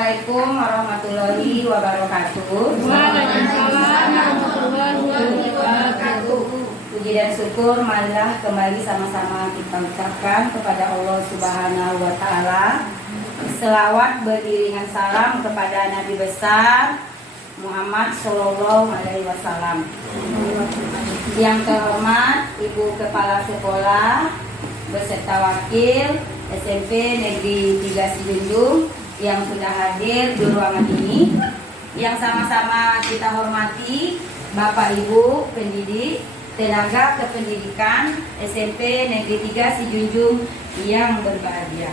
Assalamualaikum warahmatullahi wabarakatuh. Waalaikumsalam warahmatullahi wabarakatuh. Puji dan syukur marilah kembali sama-sama kita ucapkan kepada Allah Subhanahu wa taala. Selawat beriringan salam kepada Nabi besar Muhammad Sallallahu alaihi wasallam. Yang terhormat Ibu Kepala Sekolah beserta wakil SMP Negeri 3 Sijunjung yang sudah hadir di ruangan ini, yang sama-sama kita hormati Bapak Ibu pendidik, tenaga kependidikan SMP Negeri 3 Sijunjung yang berbahagia.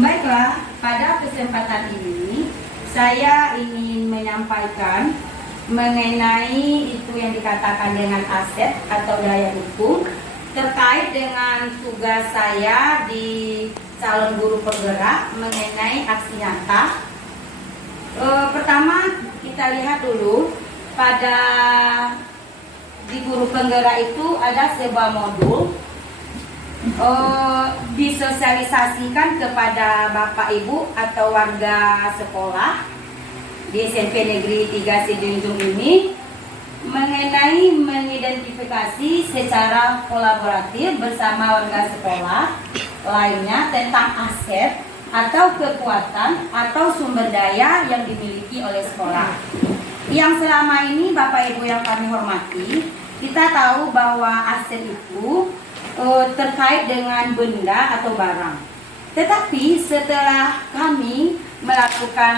Baiklah, pada kesempatan ini saya ingin menyampaikan mengenai itu yang dikatakan dengan aset atau daya dukung terkait dengan tugas saya di calon guru penggerak mengenai aksi nyata. Pertama kita lihat dulu pada di guru penggerak itu ada sebuah modul disosialisasikan kepada Bapak Ibu atau warga sekolah di SMP Negeri 3 Sijunjung ini mengenai mengidentifikasi secara kolaboratif bersama warga sekolah lainnya tentang aset atau kekuatan atau sumber daya yang dimiliki oleh sekolah. Yang selama ini Bapak Ibu yang kami hormati, kita tahu bahwa aset itu terkait dengan benda atau barang. Tetapi setelah kami melakukan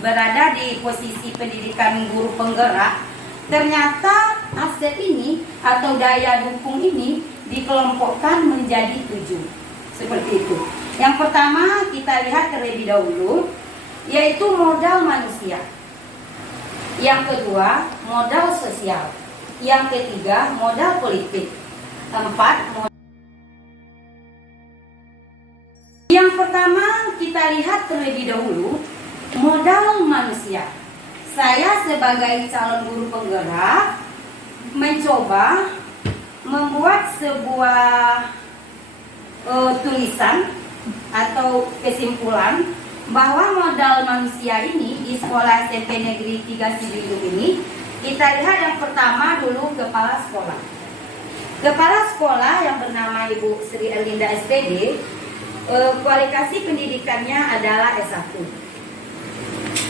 berada di posisi pendidikan guru penggerak, ternyata aset ini atau daya dukung ini dikelompokkan menjadi 7. Seperti itu. Yang pertama kita lihat terlebih dahulu, yaitu modal manusia. Yang kedua, modal sosial. Yang ketiga, modal politik. Yang pertama kita lihat terlebih dahulu, modal manusia. Saya sebagai calon guru penggerak mencoba membuat sebuah tulisan atau kesimpulan bahwa modal manusia ini di sekolah SMP Negeri 3 Sijunjung ini, kita lihat yang pertama dulu kepala sekolah. Kepala sekolah yang bernama Ibu Sri Erlinda SPD, kualifikasi pendidikannya adalah S1.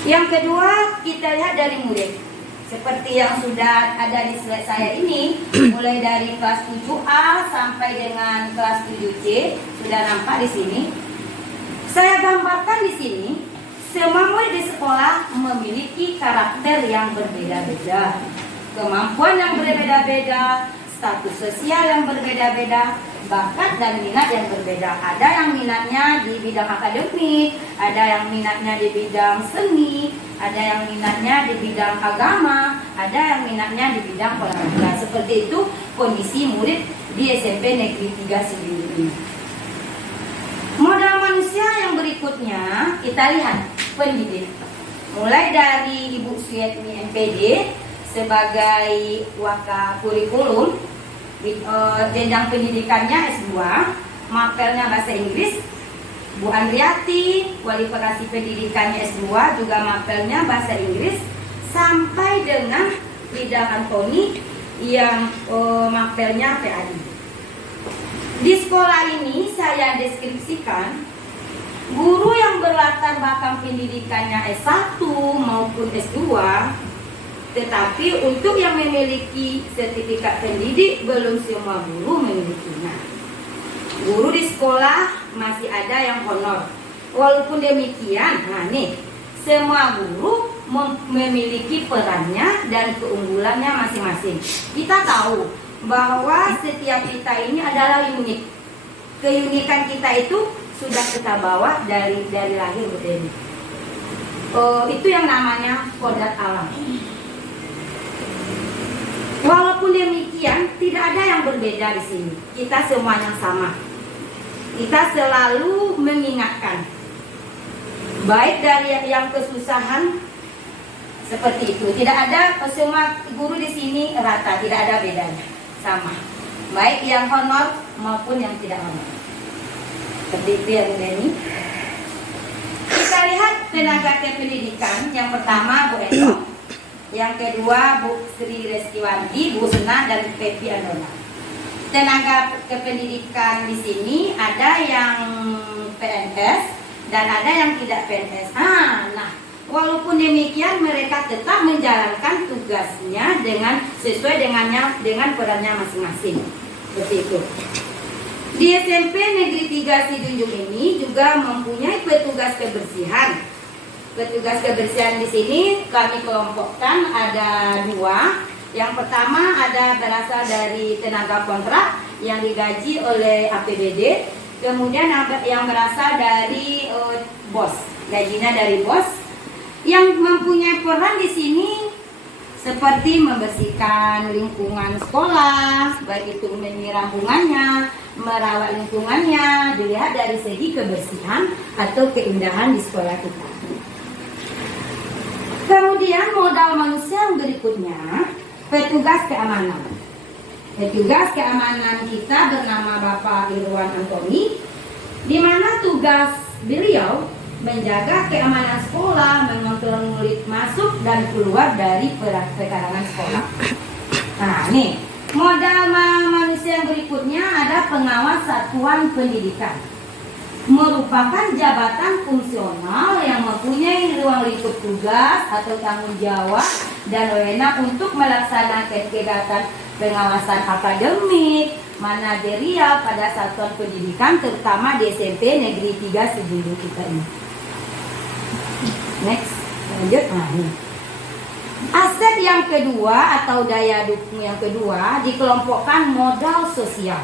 Yang kedua kita lihat dari murid, seperti yang sudah ada di slide saya ini, mulai dari kelas 7A sampai dengan kelas 7C sudah nampak di sini. Saya gambarkan di sini, semua murid di sekolah memiliki karakter yang berbeda-beda, kemampuan yang berbeda-beda, status sosial yang berbeda-beda, bakat dan minat yang berbeda. Ada yang minatnya di bidang akademik, ada yang minatnya di bidang seni, ada yang minatnya di bidang agama, ada yang minatnya di bidang olahraga. Seperti itu kondisi murid di SMP Negeri 3 Sijunjung ini. Modal manusia yang berikutnya kita lihat pendidik. Mulai dari Ibu Suyetmi MPD sebagai waka kurikulum, jenjang pendidikannya S2, mapelnya bahasa Inggris. Bu Andriati, kualifikasi pendidikannya S2, juga mapelnya bahasa Inggris, sampai dengan bidang Antoni yang mapelnya PAD. Di sekolah ini saya deskripsikan guru yang berlatar belakang pendidikannya S1 maupun S2, tetapi untuk yang memiliki sertifikat pendidik belum semua guru memilikinya. Guru di sekolah masih ada yang honor. Walaupun demikian, semua guru memiliki perannya dan keunggulannya masing-masing. Kita tahu bahwa setiap kita ini adalah unik. Keunikan kita itu sudah kita bawa dari lahir ini. Itu yang namanya kodrat alam. Walaupun demikian, tidak ada yang berbeda di sini. Kita semuanya sama. Kita selalu mengingatkan, baik dari yang kesusahan seperti itu. Tidak ada, semua guru di sini rata, tidak ada bedanya, sama. Baik yang honor maupun yang tidak honor. Seperti itu ya Bu Deni. Kita lihat tenaga kependidikan, yang pertama Bu Endo, yang kedua Bu Sri Reskiwanti, Bu Sena, dan Pepi Andona. Tenaga kependidikan di sini ada yang PNS dan ada yang tidak PNS. Nah, walaupun demikian mereka tetap menjalankan tugasnya dengan sesuai dengan perannya masing-masing. Seperti itu. Di SMP Negeri 3 Sidunjung ini juga mempunyai petugas kebersihan. Petugas kebersihan di sini kami kelompokkan ada 2. Yang pertama ada berasal dari tenaga kontrak yang digaji oleh APBD. Kemudian yang berasal dari bos, gajinya dari bos. Yang mempunyai peran di sini seperti membersihkan lingkungan sekolah, baik itu menyiram bunganya, merawat lingkungannya, dilihat dari segi kebersihan atau keindahan di sekolah kita. Kemudian modal manusia yang berikutnya, petugas keamanan. Petugas keamanan kita bernama Bapak Irwan Antoni, di mana tugas beliau menjaga keamanan sekolah, mengontrol murid masuk dan keluar dari pekarangan sekolah. Nah, nih modal manusia yang berikutnya ada pengawas satuan pendidikan. Merupakan jabatan fungsional yang mempunyai ruang lingkup tugas atau tanggung jawab dan wewenang untuk melaksanakan kegiatan pengawasan akademik, manajerial pada satuan pendidikan, terutama di SMP Negeri 3 Sidunjung kita ini. Next, lanjut. Aset yang kedua atau daya dukung yang kedua dikelompokkan modal sosial.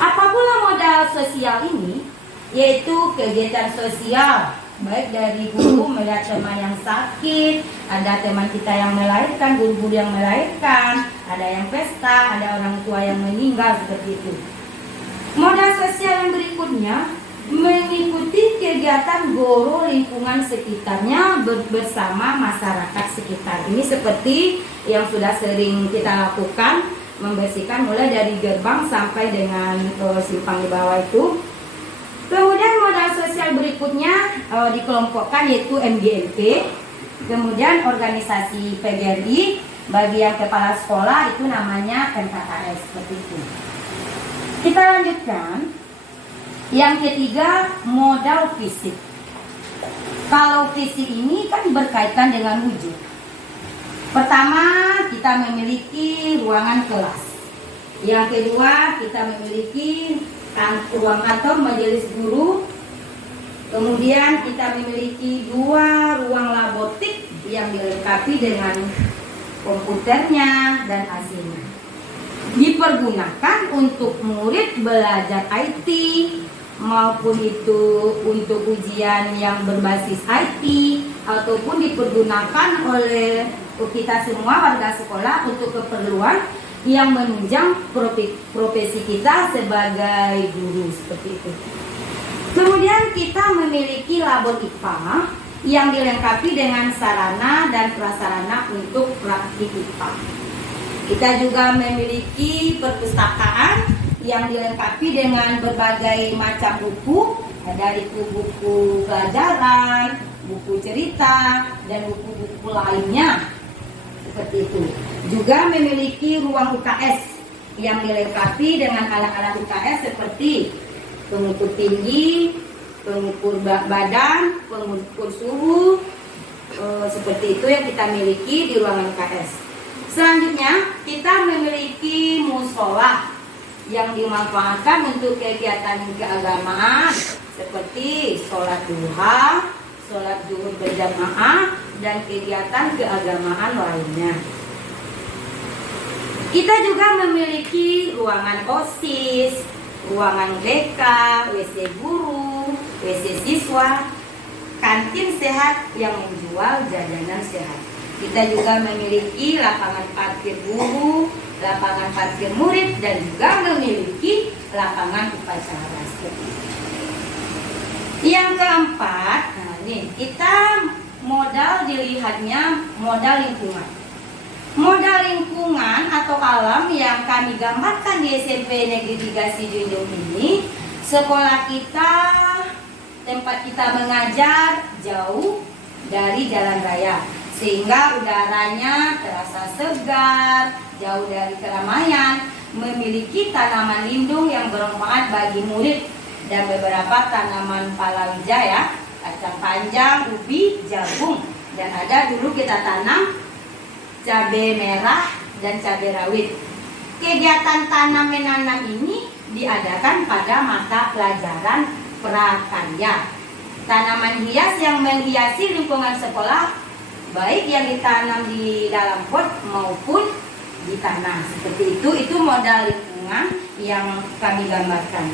Apa pula modal sosial ini? Yaitu kegiatan sosial, baik dari guru melihat teman yang sakit, ada teman kita yang melahirkan, guru-guru yang melahirkan, ada yang pesta, ada orang tua yang meninggal, seperti itu. Modal sosial yang berikutnya mengikuti kegiatan goro lingkungan sekitarnya bersama masyarakat sekitar. Ini seperti yang sudah sering kita lakukan, membersihkan mulai dari gerbang sampai dengan simpang di bawah itu. Kemudian modal sosial berikutnya dikelompokkan yaitu MGLP. Kemudian organisasi PGRI, bagi yang kepala sekolah itu namanya MKKS, seperti itu. Kita lanjutkan. Yang ketiga, modal fisik. Kalau fisik ini kan berkaitan dengan wujud. Pertama, kita memiliki ruangan kelas. Yang kedua, kita memiliki ruang kantor majelis guru. Kemudian kita memiliki 2 ruang laboratik yang dilengkapi dengan komputernya dan AC-nya. Dipergunakan untuk murid belajar IT, maupun itu untuk ujian yang berbasis IT, ataupun dipergunakan oleh kita semua warga sekolah untuk keperluan yang menunjang profesi kita sebagai guru, seperti itu. Kemudian kita memiliki labor IPA yang dilengkapi dengan sarana dan prasarana untuk praktik IPA. Kita juga memiliki perpustakaan yang dilengkapi dengan berbagai macam buku, ada itu buku pelajaran, buku cerita, dan buku-buku lainnya, seperti itu. Juga memiliki ruang UKS yang dilengkapi dengan alat-alat UKS seperti pengukur tinggi, pengukur badan, pengukur suhu, seperti itu yang kita miliki di ruangan UKS. Selanjutnya kita memiliki musola yang dimanfaatkan untuk kegiatan keagamaan seperti sholat duha, sholat zuhur berjamaah, dan kegiatan keagamaan lainnya. Kita juga memiliki ruangan OSIS, ruangan BK, WC guru, WC siswa, kantin sehat yang menjual jajanan sehat. Kita juga memiliki lapangan parkir guru, lapangan parkir murid, dan juga memiliki lapangan upacara. Yang keempat, kita modal dilihatnya modal lingkungan. Modal lingkungan atau alam yang kami gambarkan di SMP Negeri 3 Sidunjung ini, sekolah kita tempat kita mengajar jauh dari jalan raya, sehingga udaranya terasa segar, jauh dari keramaian, memiliki tanaman lindung yang bermanfaat bagi murid dan beberapa tanaman palawija ya, kacang panjang, ubi, jagung, dan ada dulu kita tanam cabai merah dan cabai rawit. Kegiatan tanam menanam ini diadakan pada mata pelajaran prakarya. Tanaman hias yang menghiasi lingkungan sekolah, baik yang ditanam di dalam pot maupun di tanah. Seperti itu modal lingkungan yang kami gambarkan.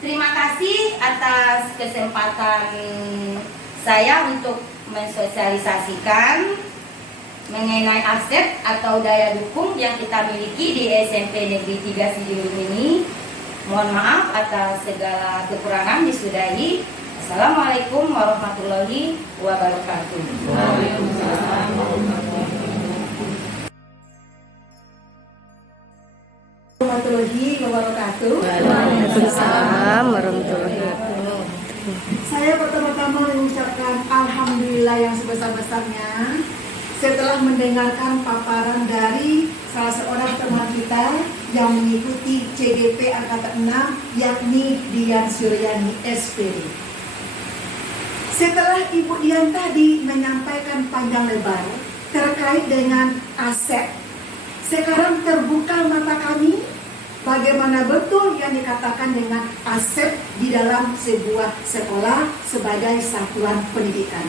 Terima kasih atas kesempatan saya untuk mensosialisasikan mengenai aset atau daya dukung yang kita miliki di SMP Negeri 3 Sidilulung ini. Mohon maaf atas segala kekurangan, disudahi. Assalamualaikum warahmatullahi wabarakatuh. Waalaikumsalam. Warahmatullahi wabarakatuh. Waalaikumsalam warahmatullahi wabarakatuh. Saya pertama-tama mengucapkan alhamdulillah yang sebesar-besarnya setelah mendengarkan paparan dari salah seorang teman kita yang mengikuti CGP angkatan 6, yakni Dian Suryani SPD. Setelah Ibu Dian tadi menyampaikan panjang lebar terkait dengan aset, sekarang terbuka mata kami bagaimana betul yang dikatakan dengan aset di dalam sebuah sekolah sebagai satuan pendidikan.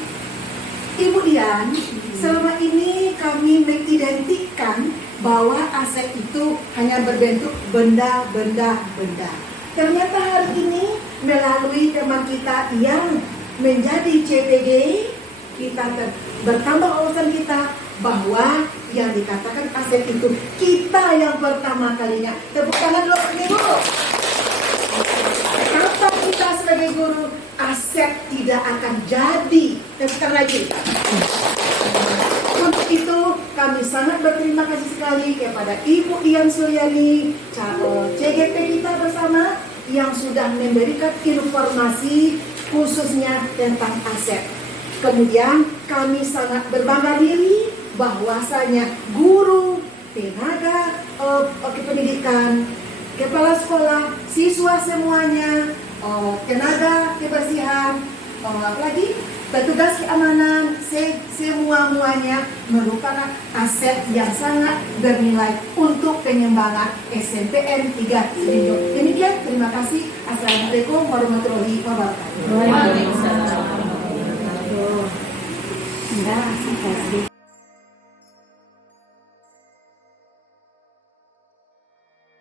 Ibu Dian, selama ini kami mengidentikan bahwa aset itu hanya berbentuk benda-benda. Ternyata hari ini melalui teman kita yang menjadi CPD, kita bertambah wawasan kita bahwa yang dikatakan aset itu kita yang pertama kalinya. Tepuk tangan dulu guru. Kata kita sebagai guru, aset tidak akan jadi. Tepuk tangan lagi. Untuk itu kami sangat berterima kasih sekali kepada Ibu Dian Suryani, CGP kita bersama yang sudah memberikan informasi khususnya tentang aset. Kemudian kami sangat berbangga diri bahwasanya guru, tenaga kependidikan, kepala sekolah, siswa semuanya, tenaga kebersihan, apalagi petugas keamanan, semuanya merupakan aset yang sangat bernilai untuk pengembangan SMPN 3 Sidilulung. Demikian, terima kasih. Assalamualaikum warahmatullahi wabarakatuh. Waalaikumsalam. Terima kasih.